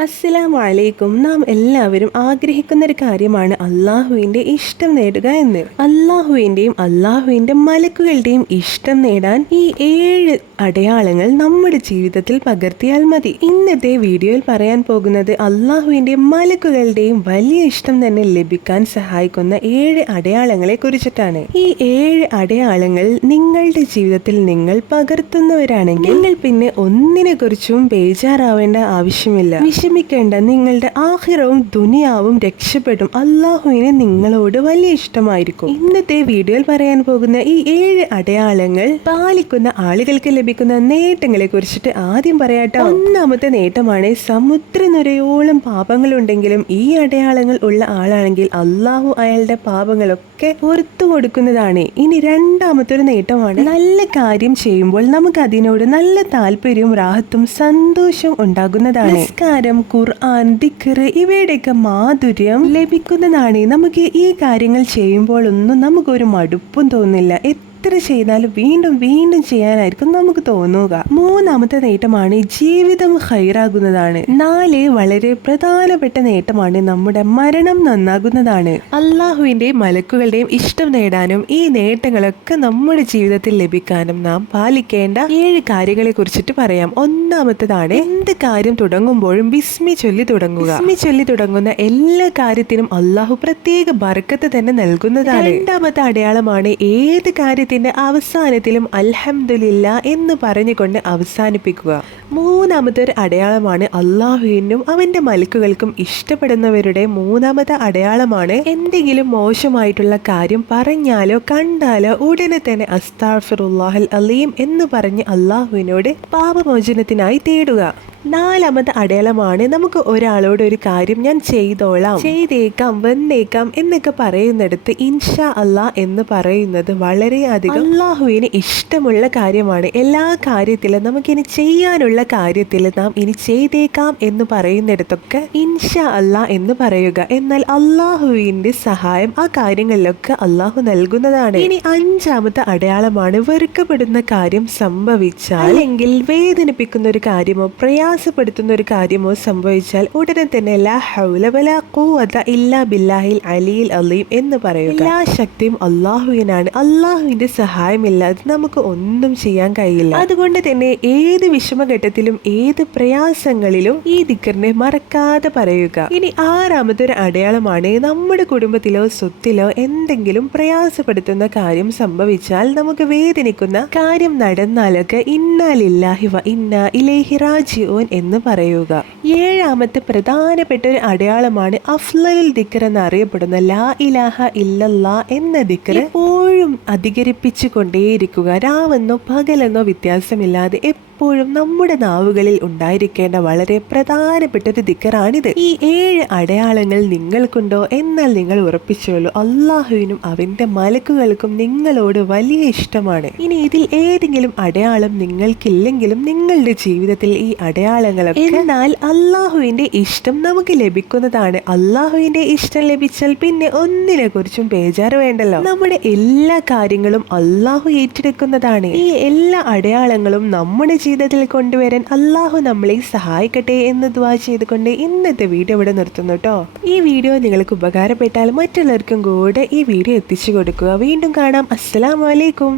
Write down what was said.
അസ്സലാമു വലൈക്കും നാം എല്ലാവരും ആഗ്രഹിക്കുന്ന ഒരു കാര്യമാണ് അള്ളാഹുവിന്റെ ഇഷ്ടം നേടുക എന്ന്. അള്ളാഹുവിന്റെയും അള്ളാഹുവിന്റെ മലക്കുകളുടെയും ഇഷ്ടം നേടാൻ ഈ ഏഴ് അടയാളങ്ങൾ നമ്മുടെ ജീവിതത്തിൽ പകർത്തിയാൽ മതി. ഇന്നത്തെ വീഡിയോയിൽ പറയാൻ പോകുന്നത് അള്ളാഹുവിന്റെ മലക്കുകളുടെയും വലിയ ഇഷ്ടം തന്നെ ലഭിക്കാൻ സഹായിക്കുന്ന ഏഴ് അടയാളങ്ങളെ കുറിച്ചിട്ടാണ്. ഈ ഏഴ് അടയാളങ്ങൾ നിങ്ങളുടെ ജീവിതത്തിൽ നിങ്ങൾ പകർത്തുന്നവരാണെങ്കിൽ നിങ്ങൾ പിന്നെ ഒന്നിനെ കുറിച്ചും ബേജാറാവേണ്ട ആവശ്യമില്ല. വിഷമിക്കേണ്ട നിങ്ങളുടെ ആഹിറവും ദുനിയാവും രക്ഷപ്പെടും. അള്ളാഹുവിന് നിങ്ങളോട് വലിയ ഇഷ്ടമായിരിക്കും. ഇന്നത്തെ വീഡിയോയിൽ പറയാൻ പോകുന്ന ഈ ഏഴ് അടയാളങ്ങൾ പാലിക്കുന്ന ആളുകൾക്ക് ലഭിക്കുന്ന നേട്ടങ്ങളെ കുറിച്ചിട്ട് ആദ്യം പറയാട്ടോ. ഒന്നാമത്തെ നേട്ടമാണ് സമുദ്രനുരയോളം പാപങ്ങളുണ്ടെങ്കിലും ഈ അടയാളങ്ങൾ ഉള്ള ആളാണെങ്കിൽ അള്ളാഹു അയാളുടെ പാപങ്ങളൊക്കെ പുറത്തു കൊടുക്കുന്നതാണ്. ഇനി രണ്ടാമത്തെ ഒരു നേട്ടമാണ് നല്ല കാര്യം ചെയ്യുമ്പോൾ നമുക്ക് അതിനോട് നല്ല താല്പര്യവും റാഹത്തും സന്തോഷവും ഉണ്ടാകുന്നതാണ്. നിസ്കാരം ഖുർആൻ ദിക്കറ് ഇവയുടെയൊക്കെ മാധുര്യം ലഭിക്കുന്നതാണ്. നമുക്ക് ഈ കാര്യങ്ങൾ ചെയ്യുമ്പോൾ ഒന്നും നമുക്കൊരു മടുപ്പും തോന്നില്ല. എത്ര ചെയ്താലും വീണ്ടും വീണ്ടും ചെയ്യാനായിരിക്കും നമുക്ക് തോന്നുക. മൂന്നാമത്തെ നേട്ടമാണ് ജീവിതം ഹൈറാകുന്നതാണ്. നാല് വളരെ പ്രധാനപ്പെട്ട നേട്ടമാണ് നമ്മുടെ മരണം നന്നാകുന്നതാണ്. അള്ളാഹുവിന്റെയും മലക്കുകളുടെയും ഇഷ്ടം നേടാനും ഈ നേട്ടങ്ങളൊക്കെ നമ്മുടെ ജീവിതത്തിൽ ലഭിക്കാനും നാം പാലിക്കേണ്ട ഏഴ് കാര്യങ്ങളെ കുറിച്ചിട്ട് പറയാം. ഒന്നാമത്തതാണ് എന്ത് കാര്യം തുടങ്ങുമ്പോഴും ബിസ്മി ചൊല്ലി തുടങ്ങുക. ബിസ്മി ചൊല്ലി തുടങ്ങുന്ന എല്ലാ കാര്യത്തിനും അള്ളാഹു പ്രത്യേക ബർക്കത്ത് തന്നെ നൽകുന്നതാണ്. രണ്ടാമത്തെ അടയാളമാണ് ഏത് കാര്യത്തിന്റെ അവസാനത്തിലും അൽഹംദുലില്ല എന്ന് പറഞ്ഞുകൊണ്ട് അവസാനിപ്പിക്കുക. മൂന്നാമത്തെ ഒരു അടയാളമാണ് അള്ളാഹുവിനും അവന്റെ മലക്കുകൾക്കും ഇഷ്ടപ്പെടുന്നവരുടെ മൂന്നാമത്തെ അടയാളമാണ് എന്തെങ്കിലും മോശമായിട്ടുള്ള കാര്യം പറഞ്ഞാലോ കണ്ടാലോ ഉടനെ തന്നെ അസ്താഫിറുല്ലാഹൽ അലീം എന്ന് പറഞ്ഞ് അള്ളാഹുവിനോട് പാപമോചനത്തിനായി തേടുക. നാലാമത്തെ അടയാളമാണ് നമുക്ക് ഒരാളോട് ഒരു കാര്യം ഞാൻ ചെയ്തോളാം. ചെയ്തേക്കാം വന്നേക്കാം എന്നൊക്കെ പറയുന്നിടത്ത് ഇൻഷാ അല്ലാ എന്ന് പറയുന്നത് വളരെയധികം അള്ളാഹുവിന് ഇഷ്ടമുള്ള കാര്യമാണ്. എല്ലാ കാര്യത്തിലും നമുക്കിനി ചെയ്യാനുള്ള കാര്യത്തിൽ നാം ഇനി ചെയ്തേക്കാം എന്ന് പറയുന്നിടത്തൊക്കെ ഇൻഷാ അല്ലാ എന്ന് പറയുക. എന്നാൽ അള്ളാഹുവിന്റെ സഹായം ആ കാര്യങ്ങളിലൊക്കെ അള്ളാഹു നൽകുന്നതാണ്. ഇനി അഞ്ചാമത്തെ അടയാളമാണ് വെറുക്കപ്പെടുന്ന കാര്യം സംഭവിച്ചാൽ അല്ലെങ്കിൽ വേദനിപ്പിക്കുന്ന ഒരു കാര്യമോ പ്രയാസപ്പെടുത്തുന്ന ഒരു കാര്യമോ സംഭവിച്ചാൽ ഉടനെ തന്നെ ഇല്ലാ ബില്ലാഹിൽ അലിയിൽ അലീം എന്ന് പറയുക. എല്ലാ ശക്തിയും അള്ളാഹുവിനാണ്. അള്ളാഹുവിന്റെ സഹായമില്ലാതെ നമുക്ക് ഒന്നും ചെയ്യാൻ കഴിയില്ല. അതുകൊണ്ട് തന്നെ ഏത് വിഷമഘട്ടത്തിലും ഏത് പ്രയാസങ്ങളിലും ഈ ദിക്കറിനെ മറക്കാതെ പറയുക. ഇനി ആറാമത്തെ ഒരു അടയാളമാണ് നമ്മുടെ കുടുംബത്തിലോ സ്വത്തിലോ എന്തെങ്കിലും പ്രയാസപ്പെടുത്തുന്ന കാര്യം സംഭവിച്ചാൽ നമുക്ക് വേദനിക്കുന്ന കാര്യം നടന്നാലൊക്കെ ഇന്നാലില്ലാഹി വ ഇന്ന ഇലേഹി റാജിഊൻ. എന്ന് പറയുക. ഏഴാമത്തെ പ്രധാനപ്പെട്ട ഒരു അടയാളമാണ് അഫ്ലൽ ദിക്കർ എന്ന് അറിയപ്പെടുന്ന ലാ ഇലാഹ ഇല്ലല്ലാ എന്ന ദിക്കർ എപ്പോഴും അധികരിപ്പിച്ചു കൊണ്ടേയിരിക്കുക രാവെന്നോ പകലെന്നോ വ്യത്യാസമില്ലാതെ എപ്പോഴും നമ്മുടെ നാവുകളിൽ ഉണ്ടായിരിക്കേണ്ട വളരെ പ്രധാനപ്പെട്ട ഒരു ദിക്കറാണിത്. ഈ ഏഴ് അടയാളങ്ങൾ നിങ്ങൾക്കുണ്ടോ എന്നാൽ നിങ്ങൾ ഉറപ്പിച്ചോളൂ. അള്ളാഹുവിനും അവന്റെ മലക്കുകൾക്കും നിങ്ങളോട് വലിയ ഇഷ്ടമാണ്. ഇനി ഇതിൽ ഏതെങ്കിലും അടയാളം നിങ്ങൾക്കില്ലെങ്കിലും നിങ്ങളുടെ ജീവിതത്തിൽ ഈ അടയാളങ്ങളൊക്കെ എന്നാൽ അള്ളാഹുവിന്റെ ഇഷ്ടം നമുക്ക് ലഭിക്കുന്നതാണ്. അള്ളാഹുവിന്റെ ഇഷ്ടം ലഭിച്ചാൽ പിന്നെ ഒന്നിനെ കുറിച്ചും ബേജാറ് വേണ്ടല്ലോ. നമ്മുടെ എല്ലാ കാര്യങ്ങളും അള്ളാഹു ഏറ്റെടുക്കുന്നതാണ്. ഈ എല്ലാ അടയാളങ്ങളും നമ്മുടെ ജീവിതത്തിൽ കൊണ്ടുവരാൻ അള്ളാഹു നമ്മളെ സഹായിക്കട്ടെ എന്ന് ദ്വാ ചെയ്തുകൊണ്ട് ഇന്നത്തെ വീഡിയോ ഇവിടെ നിർത്തുന്നു കേട്ടോ ഈ വീഡിയോ നിങ്ങൾക്ക് ഉപകാരപ്പെട്ടാൽ മറ്റുള്ളവർക്കും കൂടെ ഈ വീഡിയോ എത്തിച്ചു കൊടുക്കുക. വീണ്ടും കാണാം. അസ്സലാമലൈക്കും